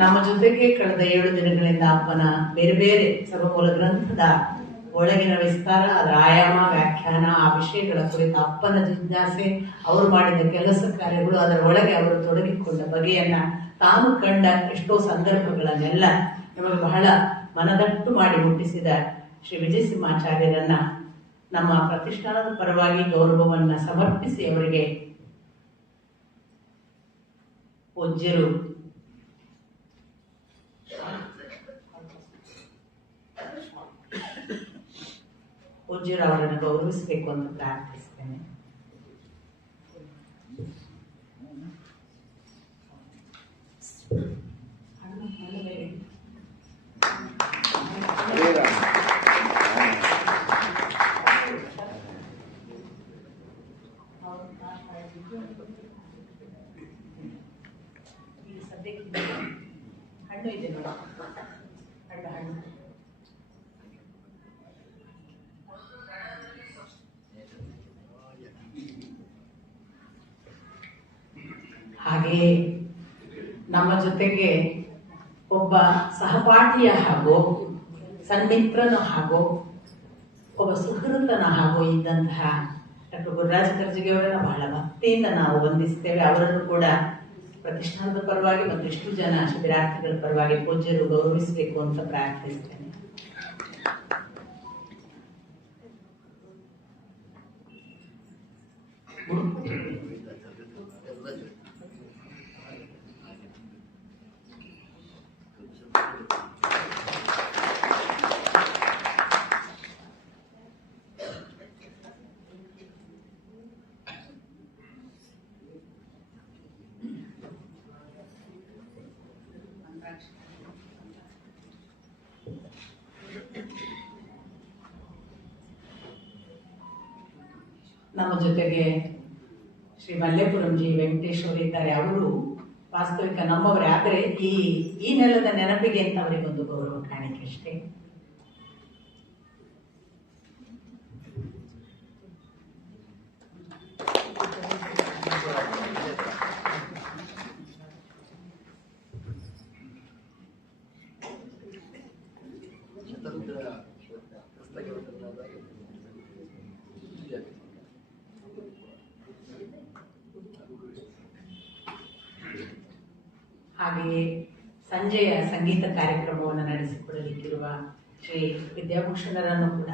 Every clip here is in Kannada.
ನಮ್ಮ ಜೊತೆಗೆ ಕಳೆದ 7 ದಿನಗಳಿಂದ ಅಪ್ಪನ ಬೇರೆ ಬೇರೆ ಸರ್ವಮೂಲ ಗ್ರಂಥದ ಒಳಗಿನ ವಿಸ್ತಾರ, ಅದರ ಆಯಾಮ, ವ್ಯಾಖ್ಯಾನ, ಆ ವಿಷಯಗಳ ಕುರಿತ ಅಪ್ಪನ ಜಿಜ್ಞಾಸೆ, ಅವರು ಮಾಡಿದ ಕೆಲಸ ಕಾರ್ಯಗಳು, ಅದರ ಒಳಗೆ ಅವರು ತೊಡಗಿಕೊಂಡ ಬಗೆಯನ್ನ, ತಾನು ಕಂಡ ಎಷ್ಟೋ ಸಂದರ್ಭಗಳನ್ನೆಲ್ಲ ನಮಗೆ ಬಹಳ ಮನದಟ್ಟು ಮಾಡಿ ಮುಟ್ಟಿಸಿದ ಶ್ರೀ ವಿಜಯ ಸಿಂಹಾಚಾರ್ಯರನ್ನ ನಮ್ಮ ಪ್ರತಿಷ್ಠಾನದ ಪರವಾಗಿ ಗೌರವವನ್ನ ಸಮರ್ಪಿಸಿ ಅವರಿಗೆ ಪೂಜ್ಯರು ಅವರನ್ನು ಗೌರವಿಸಬೇಕು ಅಂತ ಪ್ರಾರ್ಥಿಸ್ತೇನೆ. ಹಣ್ಣು ಇದೆ ನೋಡಿ, ಹಣ್ಣು ಹಾಗೆಯೇ ನಮ್ಮ ಜೊತೆಗೆ ಒಬ್ಬ ಸಹಪಾಠಿಯ ಹಾಗೂ ಸನ್ಮಿತ್ರನ ಹಾಗೂ ಒಬ್ಬ ಸುಹೃತನ ಹಾಗೂ ಇದ್ದಂತಹ ಡಾಕ್ಟರ್ ಗುರುರಾಜ ಕರ್ಜಿಗೆ ಅವರನ್ನು ಬಹಳ ಭಕ್ತಿಯಿಂದ ನಾವು ವಂದಿಸ್ತೇವೆ. ಅವರನ್ನು ಕೂಡ ಪ್ರತಿಷ್ಠಾನದ ಪರವಾಗಿ ಮತ್ತು ಎಷ್ಟು ಜನ ಶಿಬಿರಾರ್ಥಿಗಳ ಪರವಾಗಿ ಪೂಜ್ಯರು ಗೌರವಿಸಬೇಕು ಅಂತ ಪ್ರಾರ್ಥಿಸ್ತೇನೆ. ನಮ್ಮ ಜೊತೆಗೆ ಶ್ರೀ ಮಲ್ಲೇಪುರಂ ಜಿ ವೆಂಕಟೇಶ್ ಅವರಿದ್ದಾರೆ. ಅವರು ವಾಸ್ತವಿಕ ನಮ್ಮವರೇ, ಆದರೆ ಈ ನೆಲದ ನೆನಪಿಗೆ ಅಂತ ಅವರಿಗೊಂದು ಗೌರವ ಕಾಣಿಕೆ ಅಷ್ಟೇ. ಹಾಗೆಯೇ ಸಂಜೆಯ ಸಂಗೀತ ಕಾರ್ಯಕ್ರಮವನ್ನು ನಡೆಸಿಕೊಡಲಿಕ್ಕಿರುವ ಶ್ರೀ ವಿದ್ಯಾಭೂಷಣರನ್ನು ಕೂಡ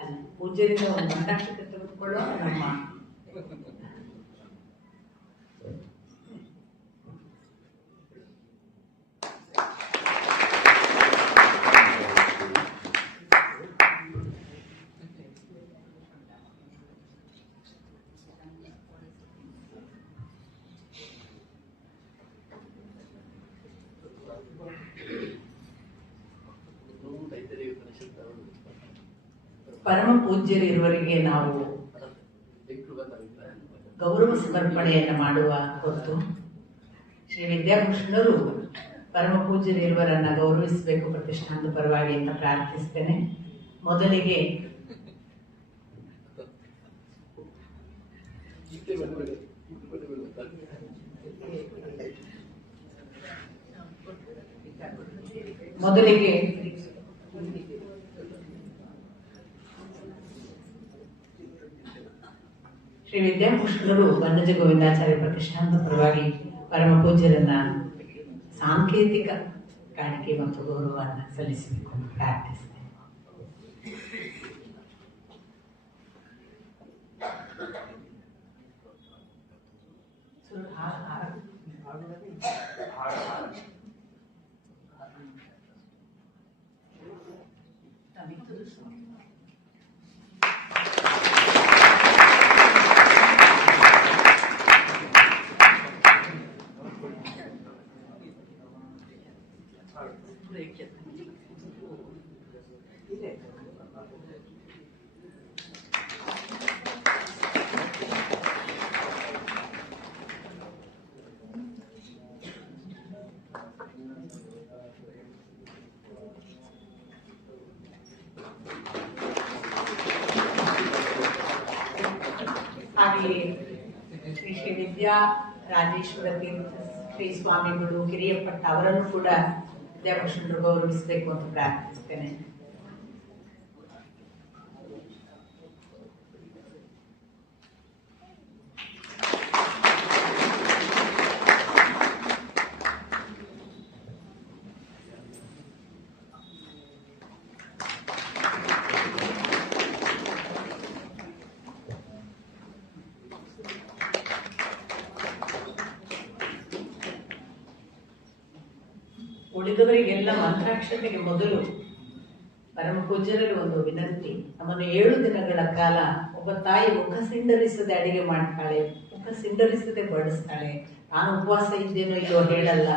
ಅಲ್ಲಿ ಪೂಜ್ಯರಿಂದ ಒಂದು ಮಂಡಾಕ್ಷತೆ ತೆಗೆದುಕೊಳ್ಳುವ ನಮ್ಮ ಪರಮ ಪೂಜ್ಯರಿರುವವರಿಗೆ ನಾವು ಗೌರವ ಸಮರ್ಪಣೆಯನ್ನು ಮಾಡುವ ಹೊತ್ತು ಶ್ರೀ ವಿದ್ಯಾಭೂಷಣರು ಪರಮ ಪೂಜ್ಯರಿರುವರನ್ನ ಗೌರವಿಸಬೇಕು ಪ್ರತಿಷ್ಠಾನದ ಪರವಾಗಿ ಅಂತ ಪ್ರಾರ್ಥಿಸ್ತೇನೆ. ಮೊದಲಿಗೆ ಶ್ರೀ ವಿದ್ಯಾಭೂಷಣರು ಬನ್ನಜ ಗೋವಿಂದಾಚಾರ್ಯ ಪ್ರತಿಷ್ಠಾನದ ಪರವಾಗಿ ಪರಮ ಪೂಜ್ಯರನ್ನ ಸಾಂಕೇತಿಕ ಕಾಣಿಕೆ ಮತ್ತು ಗೌರವವನ್ನು ಸಲ್ಲಿಸಬೇಕು ಅಂತ ಪ್ರಾರ್ಥಿಸ್ತೇನೆ. ಹಾಗೆಯೇ ಶ್ರೀ ಶ್ರೀ ವಿದ್ಯಾ ರಾಜೇಶ್ವರ ತೀರ್ಥ ಶ್ರೀ ಸ್ವಾಮಿಗಳು ಕಿರಿಯಪಟ್ಟ ಅವರನ್ನು ಕೂಡ ವಿದ್ಯಾಭೂಷಣರು ಗೌರವಿಸಬೇಕು ಅಂತ ಪ್ರಾರ್ಥಿಸ್ತೇನೆ. ಉಳಿದವರಿಗೆಲ್ಲ ಮಂತ್ರಾಕ್ಷತೆಗೆ ಮೊದಲು ಪರಮ ಪೂಜ್ಯರಲ್ಲಿ ಒಂದು ವಿನಂತಿ. ನಮ್ಮನ್ನು 7 ದಿನಗಳ ಕಾಲ ಒಬ್ಬ ತಾಯಿ ಮುಖ ಸಿಂಡರಿಸದೆ ಅಡಿಗೆ ಮಾಡ್ತಾಳೆ, ಮುಖ ಸಿಂಡರಿಸದೆ ಬಡಿಸ್ತಾಳೆ. ನಾನು ಉಪವಾಸ ಇದ್ದೇನೋ ಇಲ್ಲೋ ಹೇಳಲ್ಲ,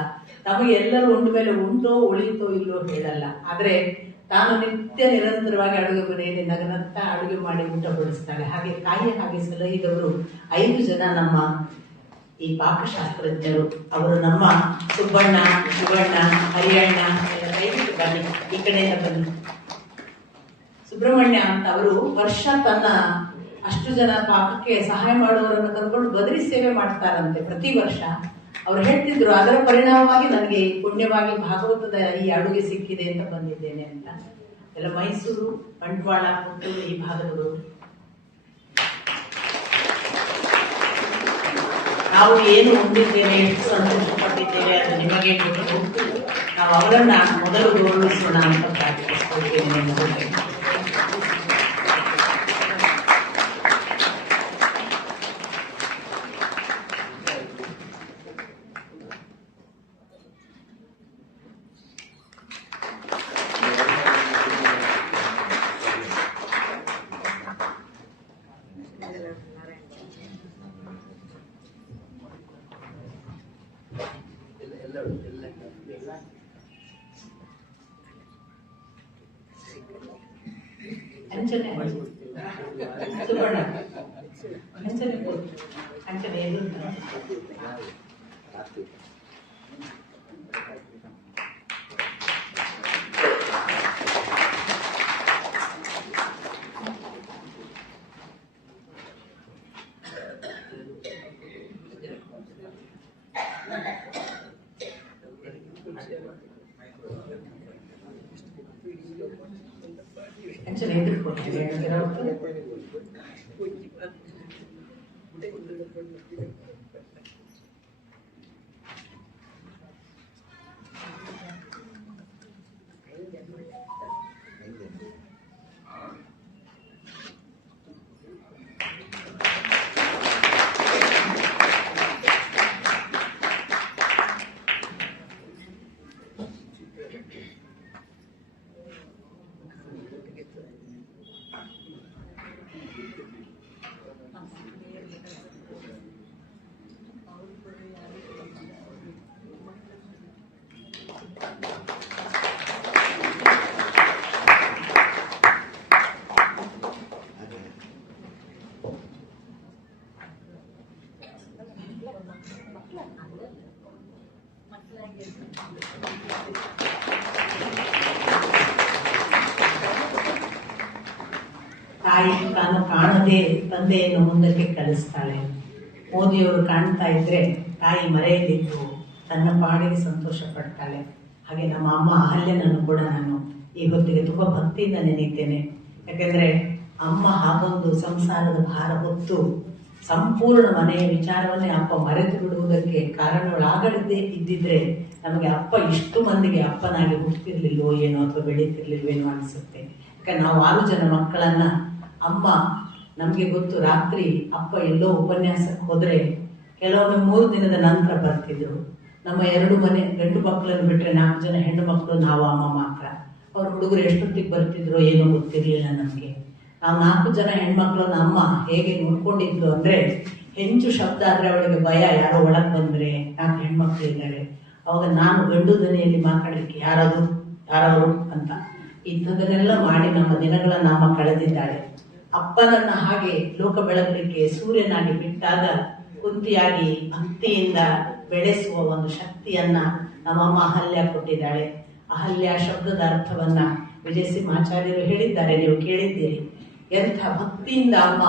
ನಮಗೆ ಎಲ್ಲರೂ ಉಂಡ ಮೇಲೆ ಉಂಟೋ ಉಳಿತೋ ಇಲ್ಲೋ ಹೇಳಲ್ಲ. ಆದ್ರೆ ತಾನು ನಿತ್ಯ ನಿರಂತರವಾಗಿ ಅಡುಗೆ ಮನೆಯಲ್ಲಿ ನಗನತ್ತ ಅಡುಗೆ ಮಾಡಿ ಊಟ ಬಡಿಸ್ತಾಳೆ. ಹಾಗೆ ಹಾಗೆ ಸಲಹಿದವರು 5 ಜನ ನಮ್ಮ ಈ ಪಾಕಶಾಸ್ತ್ರಜ್ಞರು. ಅವರು ನಮ್ಮ ಸುಬ್ಬಣ್ಣ, ಶಿವಣ್ಣ, ಹರಿಯಣ್ಣ ಎಲ್ಲ ದಯವಿಟ್ಟು ಬನ್ನಿ, ಈ ಕಡೆಯಿಂದ ಬನ್ನಿ. ಸುಬ್ರಹ್ಮಣ್ಯ ಅಂತ ಅವರು ವರ್ಷ ತನ್ನ ಅಷ್ಟು ಜನ ಪಾಕಕ್ಕೆ ಸಹಾಯ ಮಾಡುವವರನ್ನು ಕರ್ಕೊಂಡು ಬದರಿ ಸೇವೆ ಮಾಡ್ತಾರಂತೆ ಪ್ರತಿ ವರ್ಷ. ಅವ್ರು ಹೇಳ್ತಿದ್ರು, ಅದರ ಪರಿಣಾಮವಾಗಿ ನನಗೆ ಪುಣ್ಯವಾಗಿ ಭಾಗವತದ ಈ ಅಡುಗೆ ಸಿಕ್ಕಿದೆ ಅಂತ ಬಂದಿದ್ದೇನೆ ಅಂತ. ಎಲ್ಲ ಮೈಸೂರು, ಬಂಟ್ವಾಳ, ಪುತ್ತೂರು ಈ ಭಾಗದವರು. ನಾವು ಏನು ಹೊಂದಿದ್ದೇವೆ, ಎಷ್ಟು ಸಂತೋಷ ಪಟ್ಟಿದ್ದೇವೆ ಅದು ನಿಮಗೆ ಗೊತ್ತು. ನಾವು ಅವರನ್ನ ಮೊದಲು ಗೌರವಿಸೋಣ ಅಂತ ಪ್ರಾರ್ಥಿಸ್ಕೊಳ್ತೇನೆ. ಅಂಚನೆ ಸುಬ್ಬಣ್ಣ ಅಂಚನೆ ಏನು ಅಂಚನೆ ಎದುರ್ಕೊಳ್ತೀವಿ. ತಾಯಿ ತಾನು ಕಾಣದೆ ತಂದೆಯನ್ನು ಮುಂದಕ್ಕೆ ಕಳಿಸ್ತಾಳೆ. ಮೋದಿಯವರು ಕಾಣ್ತಾ ಇದ್ರೆ ತಾಯಿ ಮರೆಯಲಿದ್ದು ತನ್ನ ಪಾಡಿಗೆ ಸಂತೋಷ ಪಡ್ತಾಳೆ. ಹಾಗೆ ನಮ್ಮ ಅಮ್ಮ ಅಹಲ್ಯನನ್ನು ಕೂಡ ನಾನು ಈ ಹೊತ್ತಿಗೆ ತುಂಬಾ ಭಕ್ತಿಯಿಂದ ನೆನೀತೇನೆ. ಯಾಕೆಂದ್ರೆ ಅಮ್ಮ ಹಾಗೊಂದು ಸಂಸಾರದ ಭಾರ ಹೊತ್ತು ಸಂಪೂರ್ಣ ಮನೆಯ ವಿಚಾರವನ್ನೇ ಅಪ್ಪ ಮರೆತು ಬಿಡುವುದಕ್ಕೆ ಕಾರಣಗಳಾಗದೇ ಇದ್ದಿದ್ರೆ ನಮಗೆ ಅಪ್ಪ ಇಷ್ಟು ಮಂದಿಗೆ ಅಪ್ಪನಾಗಿ ಹುಟ್ಟುತ್ತಿರ್ಲಿಲ್ವೋ ಏನೋ ಅಥವಾ ಬೆಳೀತಿರ್ಲಿಲ್ವೇನೋ ಅನಿಸುತ್ತೆ. ಯಾಕಂದ್ರೆ ನಾವು 6 ಜನ ಮಕ್ಕಳನ್ನ ಅಮ್ಮ ನಮ್ಗೆ ಗೊತ್ತು, ರಾತ್ರಿ ಅಪ್ಪ ಎಲ್ಲೋ ಉಪನ್ಯಾಸಕ್ಕೆ ಹೋದ್ರೆ ಕೆಲವೊಮ್ಮೆ 3 ದಿನದ ನಂತರ ಬರ್ತಿದ್ರು. ನಮ್ಮ 2 ಮನೆ ಗಂಡು ಮಕ್ಕಳನ್ನು ಬಿಟ್ರೆ 4 ಜನ ಹೆಣ್ಣು ಮಕ್ಕಳು, ನಾವು ಅಮ್ಮ ಮಾತ್ರ. ಅವ್ರ ಹುಡುಗರು ಎಷ್ಟೊತ್ತಿಗೆ ಬರ್ತಿದ್ರು ಏನೋ ಗೊತ್ತಿರ್ಲಿಲ್ಲ ನಮ್ಗೆ. ನಾವು 4 ಜನ ಹೆಣ್ಮಕ್ಳನ್ನ ಅಮ್ಮ ಹೇಗೆ ನೋಡ್ಕೊಂಡಿದ್ರು ಅಂದ್ರೆ, ಹೆಂಚು ಶಬ್ದ ಆದ್ರೆ ಅವಳಿಗೆ ಭಯ, ಯಾರೋ ಒಳಗ್ ಬಂದ್ರೆ 4 ಹೆಣ್ಮಕ್ಳು ಇದ್ದಾರೆ. ಅವಾಗ ನಾನು ಗಂಡು ಧ್ವನಿಯಲ್ಲಿ ಮಾತಾಡ್ಲಿಕ್ಕೆ ಯಾರವರು ಅಂತ ಇಂಥದನ್ನೆಲ್ಲ ಮಾಡಿ ನಮ್ಮ ದಿನಗಳನ್ನ ಅಮ್ಮ ಕಳೆದಿದ್ದಾಳೆ. ಅಪ್ಪನನ್ನ ಹಾಗೆ ಲೋಕ ಬೆಳಗಲಿಕ್ಕೆ ಸೂರ್ಯನಾಗಿ ಬಿಟ್ಟಾಗ ಕುಂತಿಯಾಗಿ ಭಕ್ತಿಯಿಂದ ಬೆಳೆಸುವ ಒಂದು ಶಕ್ತಿಯನ್ನ ನಮ್ಮಮ್ಮ ಅಹಲ್ಯ ಕೊಟ್ಟಿದ್ದಾಳೆ. ಅಹಲ್ಯ ಶಬ್ದದ ಅರ್ಥವನ್ನ ವಿಜಯಸಿಂಹಾಚಾರ್ಯರು ಹೇಳಿದ್ದಾರೆ, ನೀವು ಕೇಳಿದ್ದೀರಿ. ಎಂಥ ಭಕ್ತಿಯಿಂದ ಅಮ್ಮ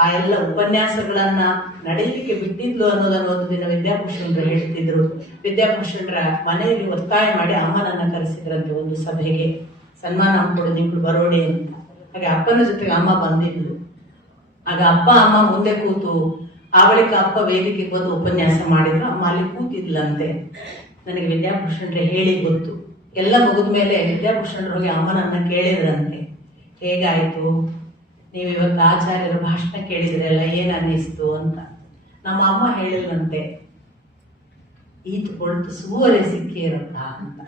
ಆ ಎಲ್ಲ ಉಪನ್ಯಾಸಗಳನ್ನ ನಡೆಯಲಿಕ್ಕೆ ಬಿಟ್ಟಿದ್ಲು ಅನ್ನೋದನ್ನು ಒಂದು ದಿನ ವಿದ್ಯಾಭೂಷಣರು ಹೇಳ್ತಿದ್ರು. ವಿದ್ಯಾಭೂಷಣರ ಮನೆಯಲ್ಲಿ ಒತ್ತಾಯ ಮಾಡಿ ಅಮ್ಮನನ್ನ ಕರೆಸಿದ್ರಂತೆ ಒಂದು ಸಭೆಗೆ, ಸನ್ಮಾನ ಕೊಡು ನೀವು ಬರೋಡಿ ಅಂತ. ಹಾಗೆ ಅಪ್ಪನ ಜೊತೆಗೆ ಅಮ್ಮ ಬಂದಿದ್ಲು. ಆಗ ಅಪ್ಪ ಅಮ್ಮ ಮುಂದೆ ಕೂತು ಆ ಬಳಿಕ ಅಪ್ಪ ವೇದಿಕೆಗೆ ಬಂದು ಉಪನ್ಯಾಸ ಮಾಡಿದ್ರು. ಅಮ್ಮ ಅಲ್ಲಿ ಕೂತಿದ್ಲಂತೆ. ನನಗೆ ವಿದ್ಯಾಭೂಷಣರೇ ಹೇಳಿ ಗೊತ್ತು. ಎಲ್ಲ ಮುಗಿದ ಮೇಲೆ ವಿದ್ಯಾಭೂಷಣರು ಹೋಗಿ ಅಮ್ಮನನ್ನ ಕೇಳಿದ್ರಂತೆ, ಹೇಗಾಯ್ತು, ನೀವು ಇವತ್ತು ಆಚಾರ್ಯರ ಭಾಷಣ ಕೇಳಿದ್ರಲ್ಲ, ಏನ್ ಅನ್ನಿಸ್ತು ಅಂತ. ನಮ್ಮ ಅಮ್ಮ ಹೇಳಿದ್ರಂತೆ, ಈತು ಕೊಳ್ತು ಸುವರೆ ಸಿಕ್ಕಿರತ್ತ ಅಂತ,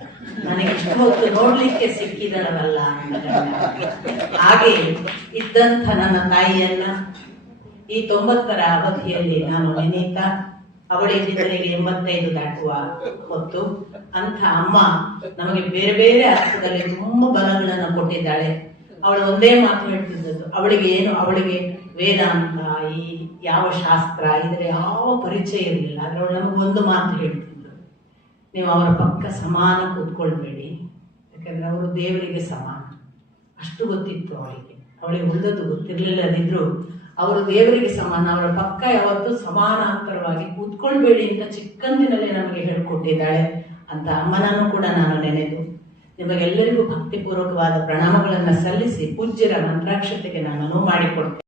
ನನಗೆ ಇಷ್ಟು ಹೊತ್ತು ನೋಡ್ಲಿಕ್ಕೆ ಸಿಕ್ಕಿದಳವಲ್ಲ ಅಂತ. ಹಾಗೆ ಇದ್ದಂಥ ನನ್ನ ತಾಯಿಯನ್ನ ಈ 90ರ ಅವಧಿಯಲ್ಲಿ ನಾನು ನೆನೀತಾ, ಅವಳಿಗೆ 85 ದಾಟುವ ಹೊತ್ತು, ಅಂಥ ಅಮ್ಮ ನಮಗೆ ಬೇರೆ ಬೇರೆ ಅರ್ಥದಲ್ಲಿ ತುಂಬಾ ಬಲಗಳನ್ನು ಕೊಟ್ಟಿದ್ದಾಳೆ. ಅವಳು ಒಂದೇ ಮಾತು ಹೇಳ್ತಿದ್ದದ್ದು, ಅವಳಿಗೆ ವೇದಾಂತ, ಈ ಯಾವ ಶಾಸ್ತ್ರ ಇದರ ಯಾವ ಪರಿಚಯ ಇರಲಿಲ್ಲ. ಆದ್ರೆ ಅವಳು ನಮಗೊಂದು ಮಾತು ಹೇಳ್ತಿದ್ಳು, ನೀವು ಅವರ ಪಕ್ಕ ಸಮಾನ ಕೂತ್ಕೊಳ್ಬೇಡಿ, ಯಾಕಂದ್ರೆ ಅವರು ದೇವರಿಗೆ ಸಮಾನ. ಅಷ್ಟು ಗೊತ್ತಿತ್ತು ಅವಳಿಗೆ ಉಳಿದದ್ದು ಗೊತ್ತಿರ್ಲಿಲ್ಲದಿದ್ರು ಅವರು ದೇವರಿಗೆ ಸಮಾನ, ಅವರ ಪಕ್ಕ ಯಾವತ್ತೂ ಸಮಾನಾಂತರವಾಗಿ ಕೂತ್ಕೊಳ್ಬೇಡಿ ಅಂತ ಚಿಕ್ಕಂದಿನಲ್ಲೇ ನಮಗೆ ಹೇಳ್ಕೊಟ್ಟಿದ್ದಾಳೆ. ಅಂತ ಅಮ್ಮನನ್ನು ಕೂಡ ನಾನು ನೆನೆದು ನಿಮಗೆಲ್ಲರಿಗೂ ಭಕ್ತಿಪೂರ್ವಕವಾದ ಪ್ರಣಾಮಗಳನ್ನು ಸಲ್ಲಿಸಿ ಪೂಜ್ಯರ ಮಂತ್ರಾಕ್ಷತೆಗೆ ನಾನು ಮಾಡಿಕೊಡ್ತೇನೆ.